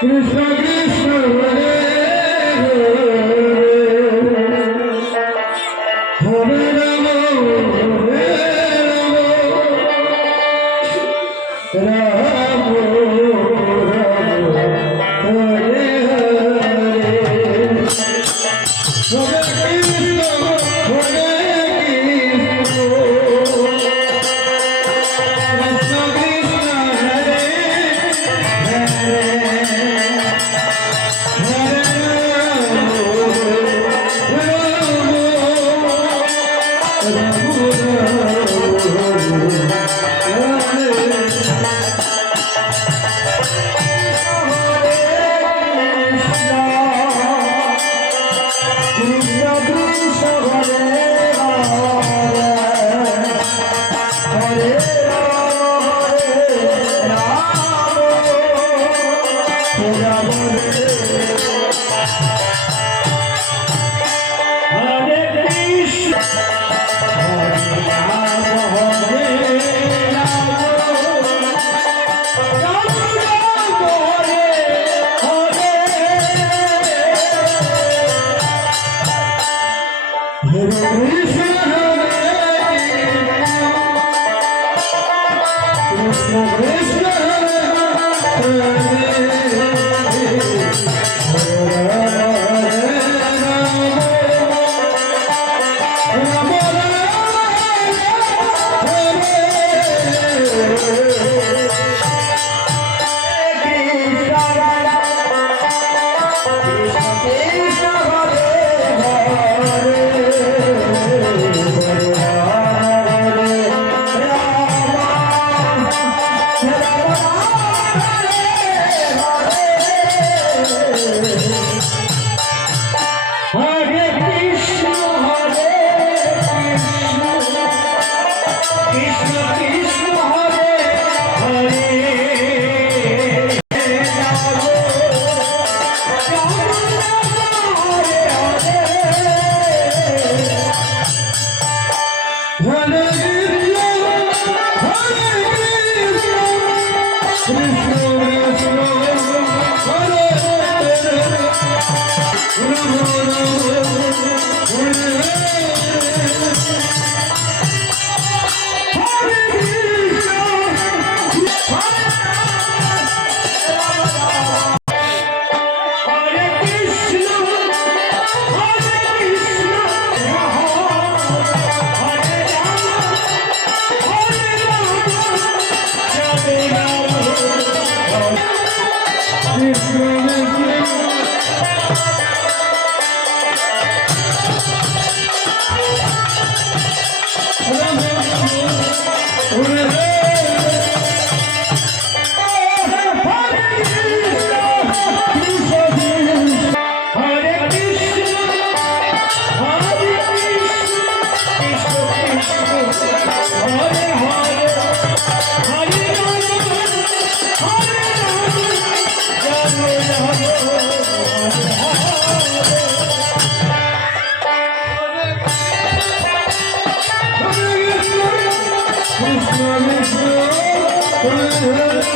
Krishna Krishna Hare Hare Hare Rama Rama Krishna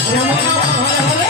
ભલે ભલે ભલે